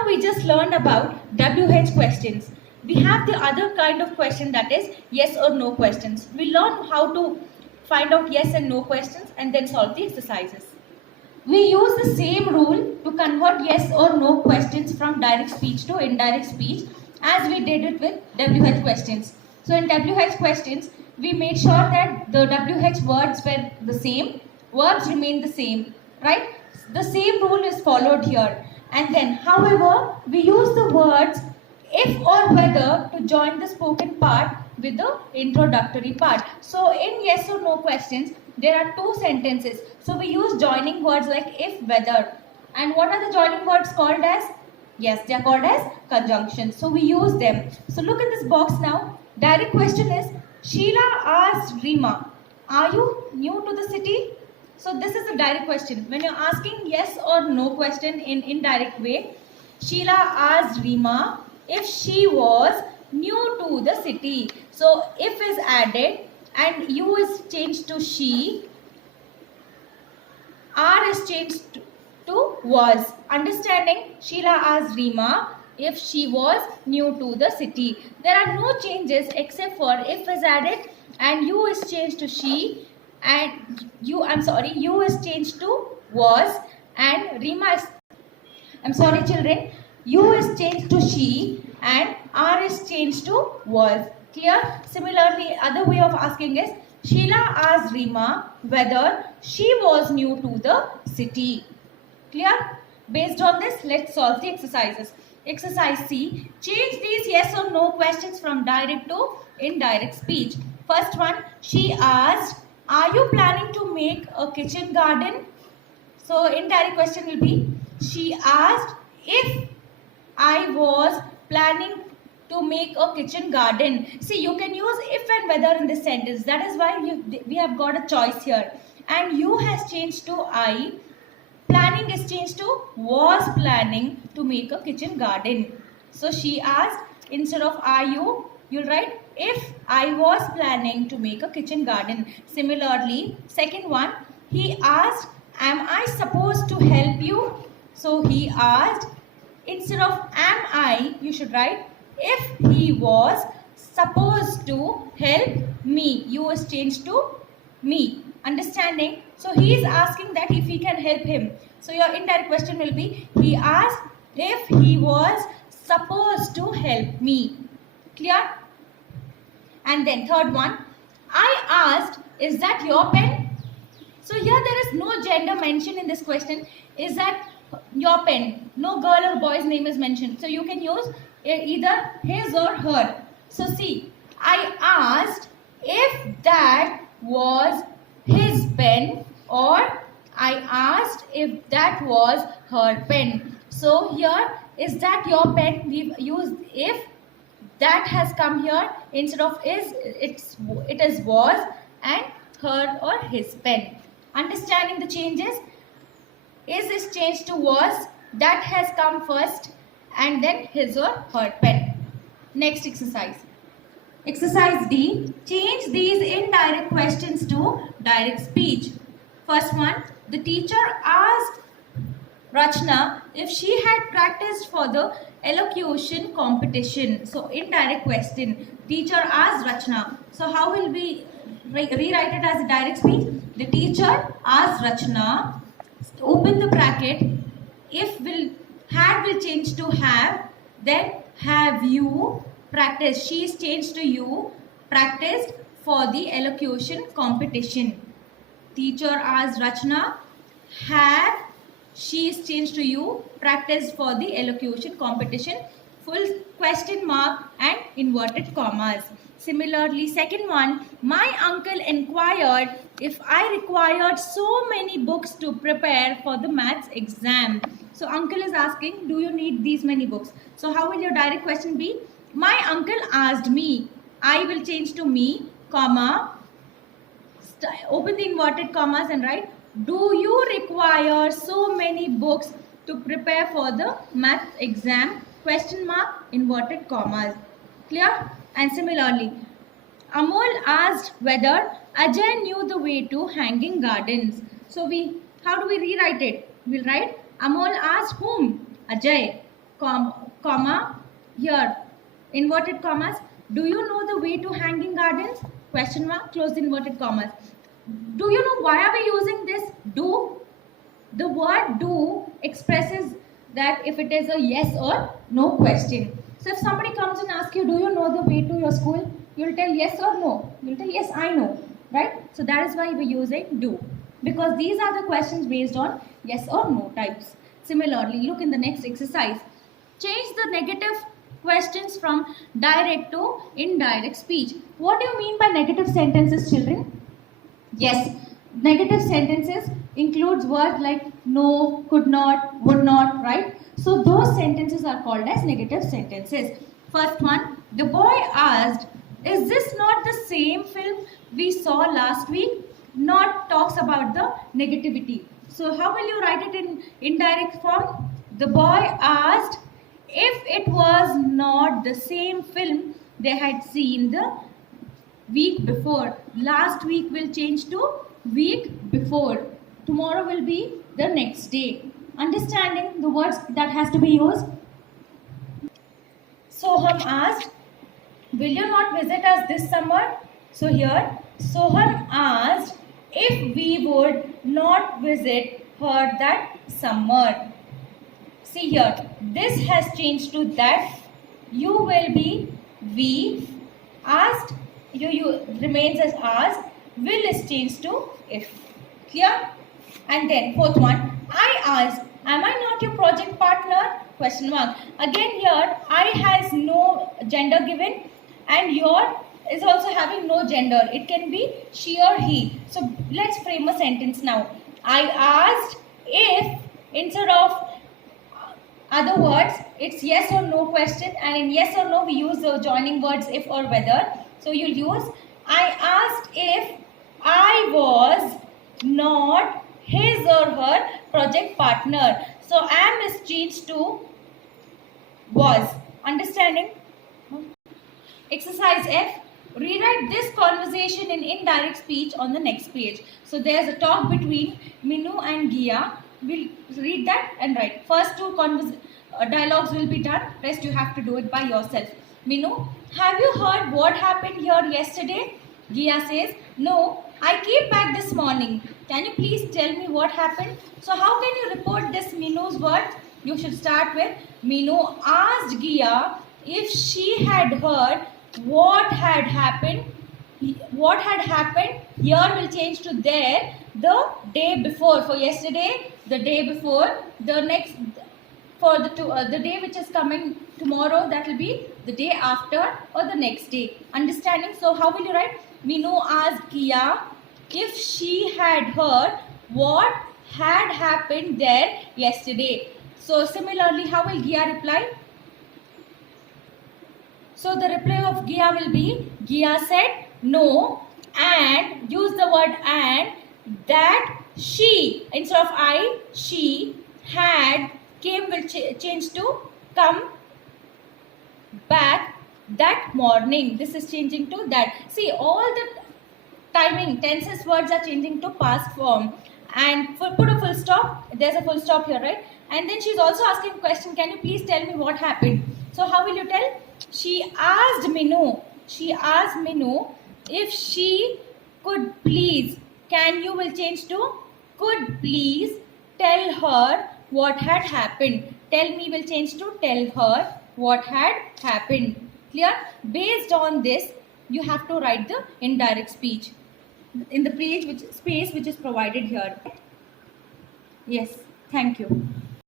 now we just learned about WH questions. We have the other kind of question, that is yes or no questions. We learn how to find out yes and no questions and then solve the exercises. We use the same rule to convert yes or no questions from direct speech to indirect speech as we did it with WH questions. So in WH questions, we made sure that the WH words were the same, verbs remain the same, right? The same rule is followed here. And then, however, we use the words if or whether to join the spoken part with the introductory part. So in yes or no questions, there are two sentences. So we use joining words like if, whether. And what are the joining words called as? Yes, they are called as conjunctions. So we use them. So look at this box now. Direct question is, Sheila asked Rima, are you new to the city? So this is a direct question. When you're asking yes or no question in indirect way, Sheila asked Rima if she was new to the city. So if is added and you is changed to she, are is changed to was. Understanding? Sheila asked Rima if she was new to the city. There are no changes except for if is added and you is changed to she, and you is changed to was, and Rima is, children, you is changed to she and are is changed to was. Clear? Similarly, other way of asking is, Sheila asked Rima whether she was new to the city. Clear? Based on this, let's solve the exercises. Exercise C, change these yes or no questions from direct to indirect speech. First one, she asked, are you planning to make a kitchen garden? So indirect question will be, she asked if I was planning to make a kitchen garden. See, you can use if and whether in this sentence. That is why we have got a choice here. And you has changed to I. Planning is changed to was planning to make a kitchen garden. So she asked, instead of are you, you'll write if I was planning to make a kitchen garden. Similarly, second one, he asked, am I supposed to help you? So he asked, instead of am I, you should write if he was supposed to help me. You is changed to me. Understanding? So he is asking that if he can help him. So your indirect question will be, he asked if he was supposed to help me. Clear? And then third one, I asked, is that your pen? So here there is no gender mentioned in this question. Is that your pen? No girl or boy's name is mentioned. So you can use either his or her. So see, I asked if that was his pen, or I asked if that was her pen. So here, is that your pen? We've used if. That has come here. Instead of is, it is was, and her or his pen. Understanding the changes? Is changed to was. That has come first, and then his or her pen. Next exercise. Exercise D. Change these indirect questions to direct speech. First one, the teacher asked Rachna if she had practiced for the elocution competition. So indirect question. Teacher asked Rachna. So how will we rewrite it as a direct speech? The teacher asked Rachna, open the bracket, if will change to have, then have you practiced. She is changed to you practiced for the elocution competition. Teacher asked Rachna, have she is changed to you practiced for the elocution competition. Full question mark and inverted commas. Similarly, second one, my uncle inquired if I required so many books to prepare for the maths exam. So uncle is asking, do you need these many books? So how will your direct question be? My uncle asked me. I will change to me, comma, open the inverted commas and write, do you require so many books to prepare for the math exam? Question mark, inverted commas. Clear? And similarly, Amol asked whether Ajay knew the way to Hanging Gardens. So how do we rewrite it? We'll write, Amol asked whom? Ajay. comma here, inverted commas. Do you know the way to hanging gardens? Question mark, close inverted commas. Do you know why are we using this do? The word do expresses that if it is a yes or no question. So if somebody comes and asks you, do you know the way to your school? You'll tell yes or no. You'll tell yes, I know. Right? So that is why we're using do. Because these are the questions based on yes or no types. Similarly, look in the next exercise. Change the negative questions from direct to indirect speech. What do you mean by negative sentences, children? Yes, negative sentences includes words like no, could not, would not, right? So those sentences are called as negative sentences. First one, the boy asked, is this not the same film we saw last week? Not talks about the negativity. So how will you write it in indirect form? The boy asked if it was not the same film they had seen the week before. Last week will change to week before. Tomorrow will be the next day. Understanding the words that has to be used. Soham asked, will you not visit us this summer? So here, Soham asked if we would not visit her that summer. See here, this has changed to that. You will be we. Asked, you remains as asked. Will is changed to if. Clear? And then fourth one, I asked, am I not your project partner? Question mark. Again here, I has no gender given and your is also having no gender. It can be she or he. So let's frame a sentence now. I asked if, instead of other words, it's yes or no question, and in yes or no we use the joining words if or whether. So you'll use, I asked if I was not his or her project partner. So am is changed to was. Understanding? Exercise F. Rewrite this conversation in indirect speech on the next page. So there's a talk between Minu and Gia. We'll read that and write. First two dialogues will be done. Rest you have to do it by yourself. Minu, have you heard what happened here yesterday? Gia says, no, I came back this morning. Can you please tell me what happened? So how can you report this Minu's words? You should start with, Minu asked Gia if she had heard what had happened. What had happened here will change to there, the day before. For yesterday, the day before. The next, for the day which is coming tomorrow, that will be the day after or the next day. Understanding? So how will you write? Minu asked Gia if she had heard what had happened there yesterday. So similarly, how will Gia reply? So the reply of Gia will be, Gia said no and use the word and, that she, instead of I, she had, came will change to come back that morning. This is changing to that. See, all the timing, tenses words are changing to past form. And put a full stop. There's a full stop here, right? And then she's also asking a question, can you please tell me what happened? So how will you tell? She asked Minu if she could please. Can you will change to could please tell her what had happened. Tell me will change to tell her what had happened. Clear? Based on this, you have to write the indirect speech in the space which is provided here. Yes, thank you.